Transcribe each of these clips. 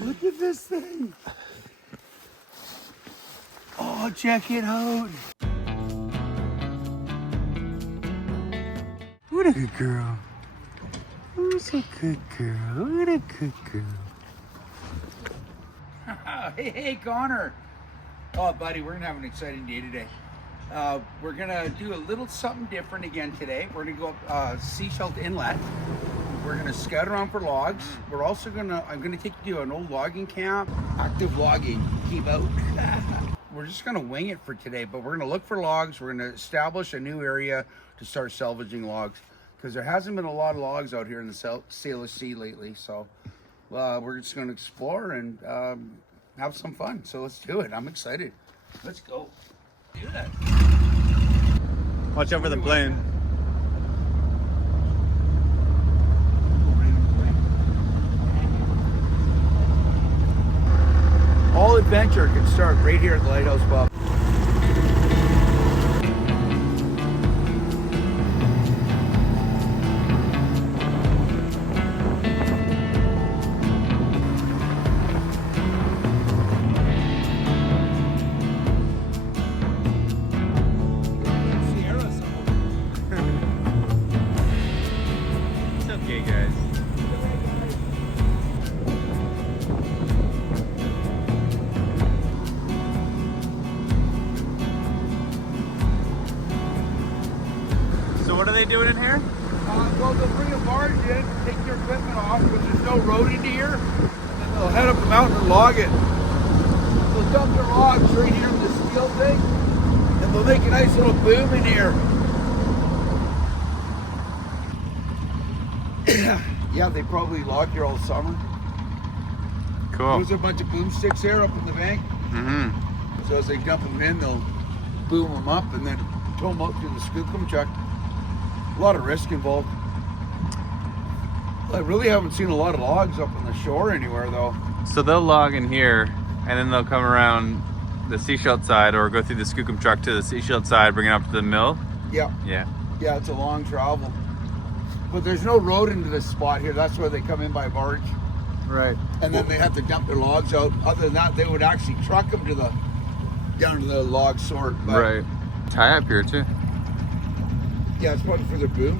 Look at this thing. Oh, check it out. What a good girl. Who's a good girl? What a good girl. Hey, Connor. Oh, buddy, we're going to have an exciting day today. We're going to do a little something different again today. We're going to go up Sechelt Inlet. We're going to scout around for logs. We're also going to, I'm going to take you to an old logging camp. Active logging. Keep out. We're just going to wing it for today, but we're going to look for logs. We're going to establish a new area to start salvaging logs because there hasn't been a lot of logs out here in the Salish Sea lately. So we're just going to explore and have some fun. So let's do it. I'm excited. Let's go. Do that. Watch out for the plane. All adventure can start right here at the Lighthouse Pub. It's okay, guys. So what are they doing in here? Well, they'll bring a barge in, take your equipment off, because there's no road into here, and then they'll head up the mountain and log it. They'll dump their logs right here in this steel thing, and they'll make a nice little boom in here. Yeah, they probably log here all summer. Cool. There's a bunch of boom sticks there up in the bank. Mm-hmm. So as they dump them in, they'll boom them up and then tow them out through the scoop-em truck. A lot of risk involved. I really haven't seen a lot of logs up on the shore anywhere, though. So they'll log in here, and then they'll come around the Sechelt side, or go through the Skookum truck to the Sechelt side, bring it up to the mill. Yeah. Yeah. Yeah, it's a long travel. But there's no road into this spot here. That's where they come in by barge. Right. And then they have to dump their logs out. Other than that, they would actually truck them to the down to the log sort. But Right. Tie up here too. yeah, it's probably for their boom.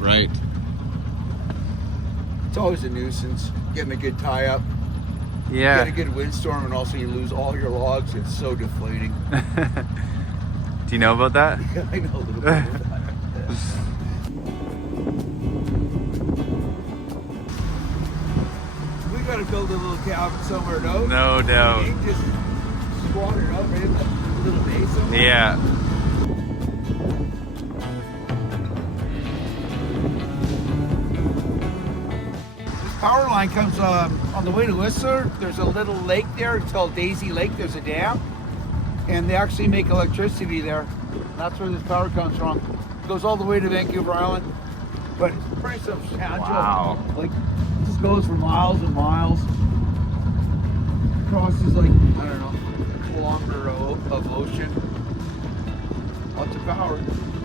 Right. It's always a nuisance getting a good tie up. Yeah. Get a good windstorm, and also you lose all your logs. It's so deflating. Do you know about that? I know a little bit about that. We gotta build a little cabin somewhere, no? No doubt. You just squat it up right in the little bay somewhere. Yeah. This power line comes on the way to Whistler. There's a little lake there. It's called Daisy Lake. There's a dam. And they actually make electricity there. That's where this power comes from. It goes all the way to Vancouver Island. But it's pretty substantial. Wow. Like, it just goes for miles and miles. Crosses like, I don't know, a kilometer of ocean. Lots of power.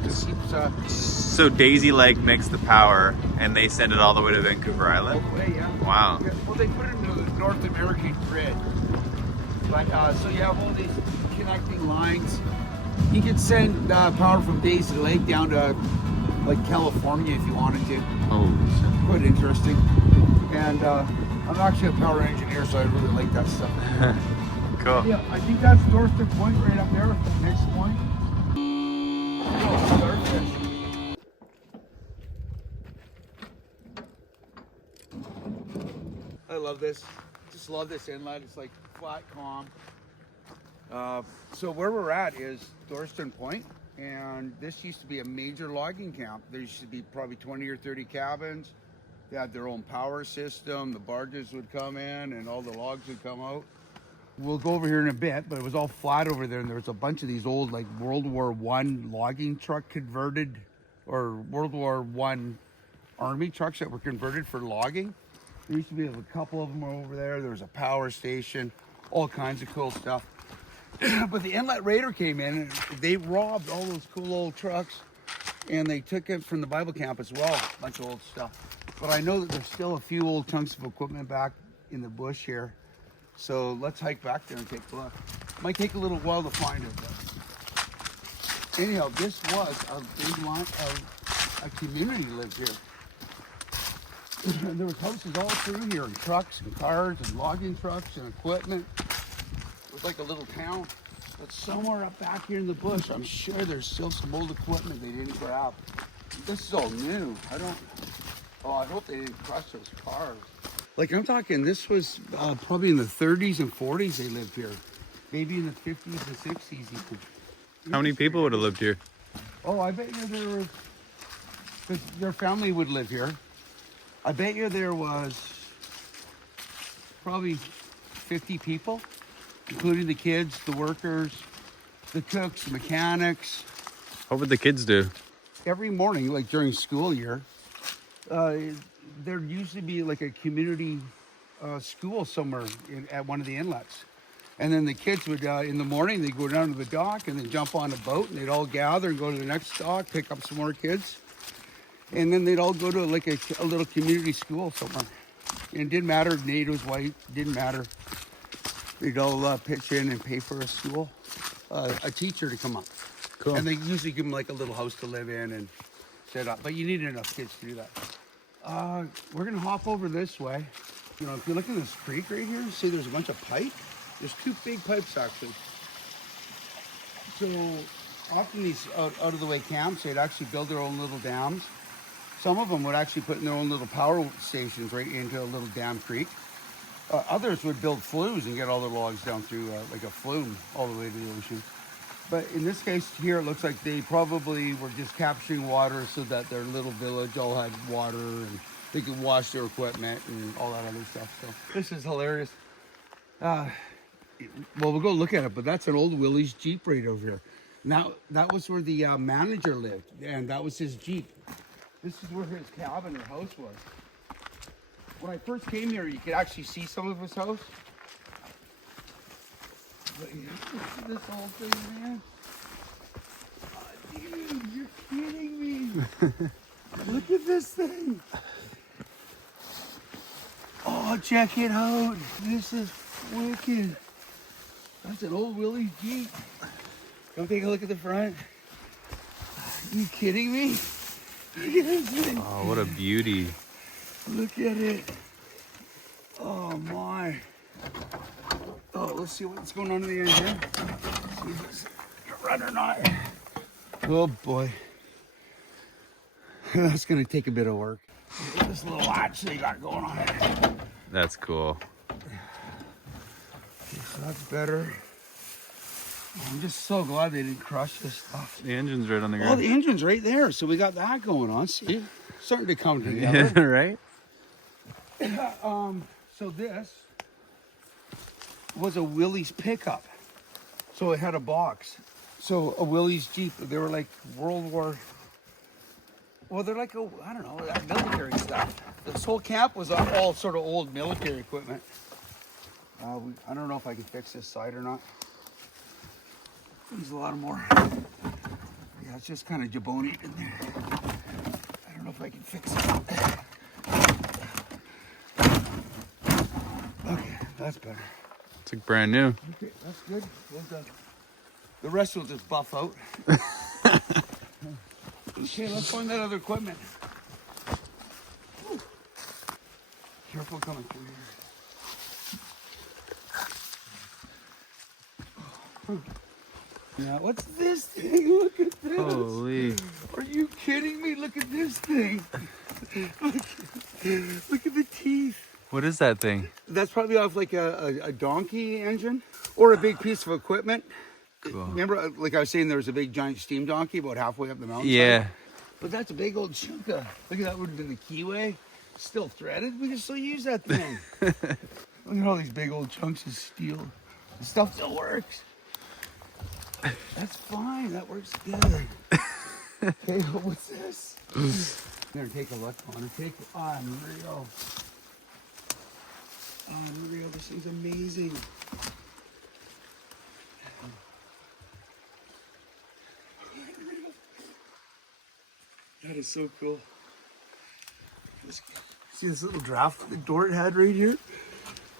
Just keeps So Daisy Lake makes the power, and they send it all the way to Vancouver all Island. the way, yeah. Wow. Yeah, well, they put it into the North American grid. But so you have all these connecting lines. You could send power from Daisy Lake down to like California if you wanted to. Oh. Quite interesting. And I'm actually a power engineer, so I really like that stuff. Cool. Yeah, I think that's Doriston Point right up there. Next point. Oh, starfish. I love this. Just love this inlet. It's like flat, calm. So where we're at is Doriston Point, and this used to be a major logging camp. There used to be probably 20 or 30 cabins. They had their own power system. The barges would come in and all the logs would come out. We'll go over here in a bit, but it was all flat over there, and there was a bunch of these old like World War I logging truck converted, or World War I army trucks that were converted for logging. There used to be a couple of them over there. There was a power station, all kinds of cool stuff. But the Inlet Raider came in and they robbed all those cool old trucks, and they took it from the Bible camp as well, a bunch of old stuff. But I know that there's still a few old chunks of equipment back in the bush here. So let's hike back there and take a look. Might take a little while to find it, but anyhow, this was a big line of a community lived here. And there was houses all through here, and trucks and cars and logging trucks and equipment. It was like a little town. But somewhere up back here in the bush, I'm sure there's still some old equipment they didn't grab. This is all new. I hope they didn't crush those cars. Like I'm talking, this was probably in the 30s and 40s they lived here. Maybe in the 50s and 60s even. How many people would have lived here? Oh, I bet you there were, because their family would live here. I bet you there was probably 50 people, including the kids, the workers, the cooks, the mechanics. What would the kids do? Every morning, like during school year, there'd usually be like a community school somewhere at one of the inlets. And then the kids would, in the morning, they'd go down to the dock and then jump on a boat and they'd all gather and go to the next dock, pick up some more kids. And then they'd all go to like a little community school somewhere. And it didn't matter, natives, white, didn't matter. They'd all pitch in and pay for a school, a teacher to come up. Cool. And they usually give them like a little house to live in and set up. But you need enough kids to do that. We're gonna hop over this way. You know, if you look at this creek right here, see there's a bunch of pipe. There's two big pipes actually. So often these out of the way camps, they'd actually build their own little dams. Some of them would actually put in their own little power stations right into a little dam creek. Others would build flues and get all their logs down through like a flume all the way to the ocean. But in this case here, it looks like they probably were just capturing water so that their little village all had water and they could wash their equipment and all that other stuff. So this is hilarious. Well, we'll go look at it, but that's an old Willys Jeep right over here. Now, that was where the manager lived, and that was his Jeep. This is where his cabin or house was. When I first came here, you could actually see some of his house. But yeah, look at this whole thing, man. Oh, dude, you're kidding me. Look at this thing. Oh, check it out. This is wicked. That's an old Willys Jeep. Come take a look at the front. Are you kidding me? Look at this thing. Oh, what a beauty. Look at it. Oh my. Oh, let's see what's going on in the end here. See if it's gonna run or not. Oh boy. That's gonna take a bit of work. Look at this little latch they got going on it. That's cool. Okay, so that's better. I'm just so glad they didn't crush this stuff. The engine's right on the Oh, ground. the engine's right there. So we got that going on. See? Starting to come together. Yeah, right? So this was a Willys pickup. So it had a box. So a Willys Jeep. They were like World War. Well, they're like, I don't know, military stuff. This whole camp was all sort of old military equipment. I don't know if I can fix this side or not. There's a lot more. Yeah, it's just kind of jabonied in there. I don't know if I can fix it. Okay, that's better. It's like brand new. Okay, that's good. Well done. The rest will just buff out. Okay, let's find that other equipment. Whew. Careful coming through here. Yeah, what's this thing? Look at this. Holy. Are you kidding me? Look at this thing. Look at the teeth. What is that thing? That's probably off like a donkey engine or a big piece of equipment. Cool. Remember, like I was saying, there was a big giant steam donkey about halfway up the mountain. Yeah. But that's a big old chunk of, look at that one in the keyway. Still threaded. We can still use that thing. Look at all these big old chunks of steel. The stuff still works. That's fine. That works good. Okay, what's this? There, take a look on it. Take unreal. Unreal. This thing's amazing. That is so cool. See this little draft, the door it had right here?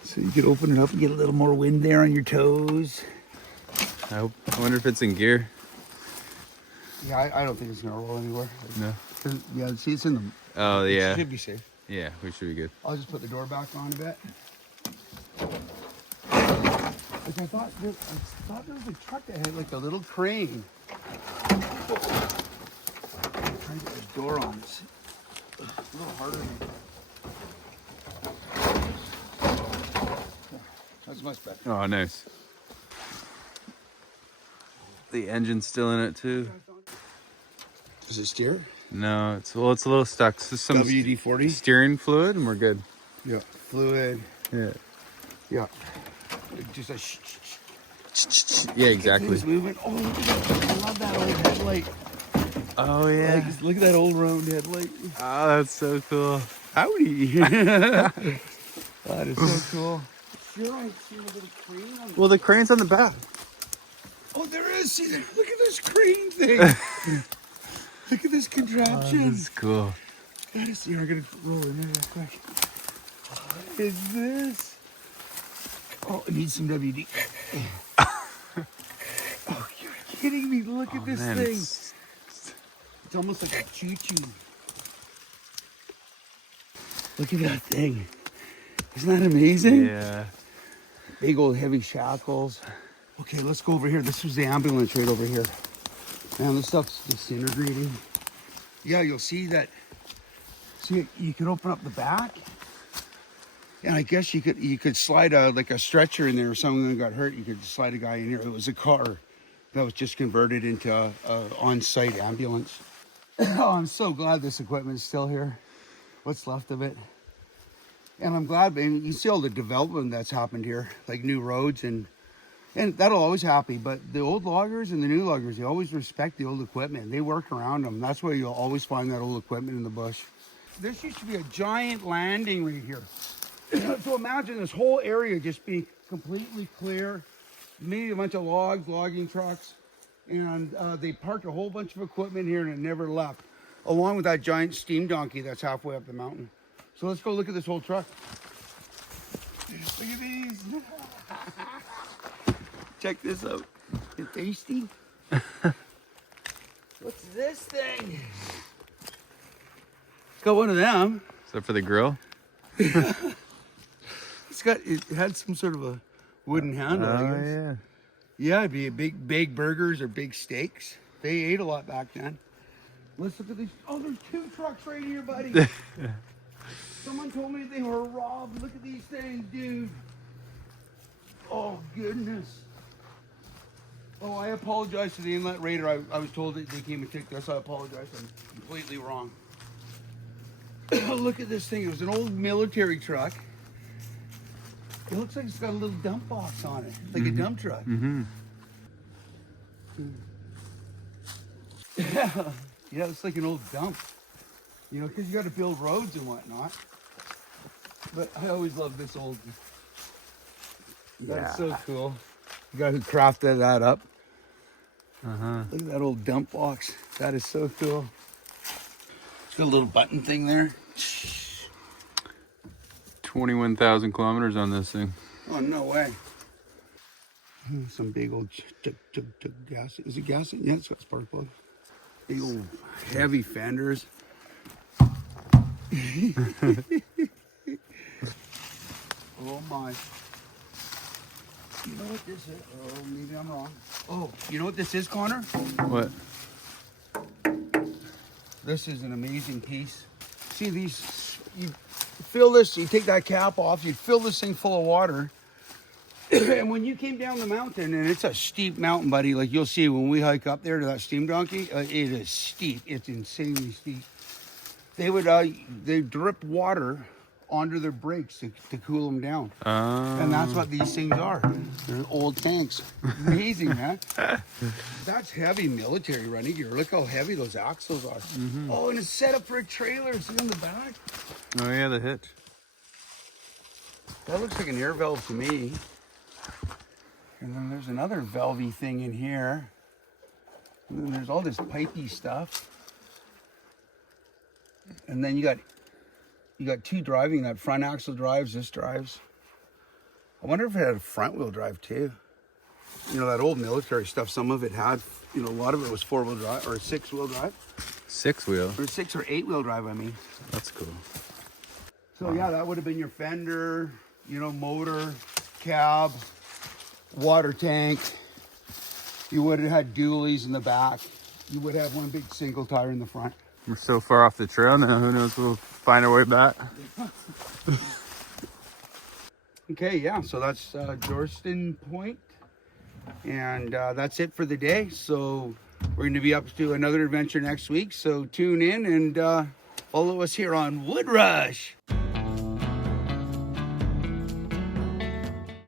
So you could open it up and get a little more wind there on your toes. I wonder if it's in gear. Yeah, I don't think it's gonna roll anywhere. No. Yeah, see, it's in the. Oh yeah. It should be safe. Yeah, we should be good. I'll just put the door back on a bit. Like I thought there was a truck that had like a little crane. I'm trying to get the door on. It's a little harder. That's much better. Oh, nice. The engine's still in it too. Does it steer? No, it's a little stuck. So some WD-40? steering fluid, and we're good. Yeah. Fluid. Yeah. Yeah. Just a Yeah, exactly. Things moving. Oh, look at that. I love that old headlight. Oh yeah. Like, look at that old round headlight. Oh, that's so cool. Howdy. That is so cool. Sure, I see a little crane on. Well, the crane's on the back. Oh, there is. See, look at this crane thing. Look at this contraption. Oh, that's cool. That is. Here, I'm gonna roll in there real quick. What is this? Oh, it needs some WD. Oh, you're kidding me! Look at this man, thing. It's almost like a choo-choo. Look at that thing. Isn't that amazing? Yeah. Big old heavy shackles. Okay, let's go over here. This was the ambulance right over here. Man, this stuff's disintegrating. Yeah, you'll see that. See, you could open up the back. And I guess you could slide like a stretcher in there if someone got hurt. You could slide a guy in here. It was a car that was just converted into a on-site ambulance. Oh, I'm so glad this equipment is still here. What's left of it. And I'm glad, man, you can see all the development that's happened here, like new roads and that'll always happen. But the old loggers and the new loggers, they always respect the old equipment. They work around them. That's where you'll always find that old equipment in the bush. This used to be a giant landing right here. So imagine this whole area just being completely clear. Maybe a bunch of logs, logging trucks, and they parked a whole bunch of equipment here and it never left, along with that giant steam donkey that's halfway up the mountain. So let's go look at this whole truck. Look at these. Check this out. It's tasty. What's this thing? It's got one of them. Is that for the grill? It had some sort of a wooden handle. I guess. Yeah. Yeah, it'd be a big burgers or big steaks. They ate a lot back then. Let's look at these. Oh, there's 2 trucks right here, buddy. Someone told me they were robbed. Look at these things, dude. Oh, goodness. Oh, I apologize to the inlet raider. I was told that they came and took this. I apologize. I'm completely wrong. Look at this thing. It was an old military truck. It looks like it's got a little dump box on it, like a dump truck. Mm-hmm. Yeah, it's like an old dump. You know, because you got to build roads and whatnot. But I always love this old. That's so cool. The guy who crafted that up. Look at that old dump box. That is so cool. It's got a little button thing there. 21,000 kilometers on this thing. Oh, no way. Some big old gas. Is it gas? Yeah, it's got spark plug. Big old heavy fenders. Oh my. You know what this is? Oh, maybe I'm wrong. Oh, you know what this is, Connor? What? This is an amazing piece. See these, you fill this, you take that cap off, you fill this thing full of water. And when you came down the mountain, and it's a steep mountain, buddy, like you'll see when we hike up there to that steam donkey, it is steep. It's insanely steep. They drip water onto their brakes to cool them down. And that's what these things are. They're old tanks. Amazing, man. That's heavy military running gear. Look how heavy those axles are. Oh, and it's set up for a trailer. See on the back? Oh yeah, the hitch. That looks like an air valve to me. And then there's another valvey thing in here. And then there's all this pipey stuff. And then you got 2 driving. That front axle drives, this drives. I wonder if it had a front wheel drive too. You know, that old military stuff, some of it had, you know, a lot of it was 4-wheel drive or 6-wheel drive. 6-wheel. Or 6 or 8-wheel drive, I mean. That's cool. So yeah, that would have been your fender, you know, motor, cab, water tank. You would have had dualies in the back. You would have one big single tire in the front. We're so far off the trail now, who knows, we'll find our way back. Okay, yeah, so that's Doriston Point. And that's it for the day. So we're going to be up to another adventure next week. So tune in and follow us here on Wood Rush.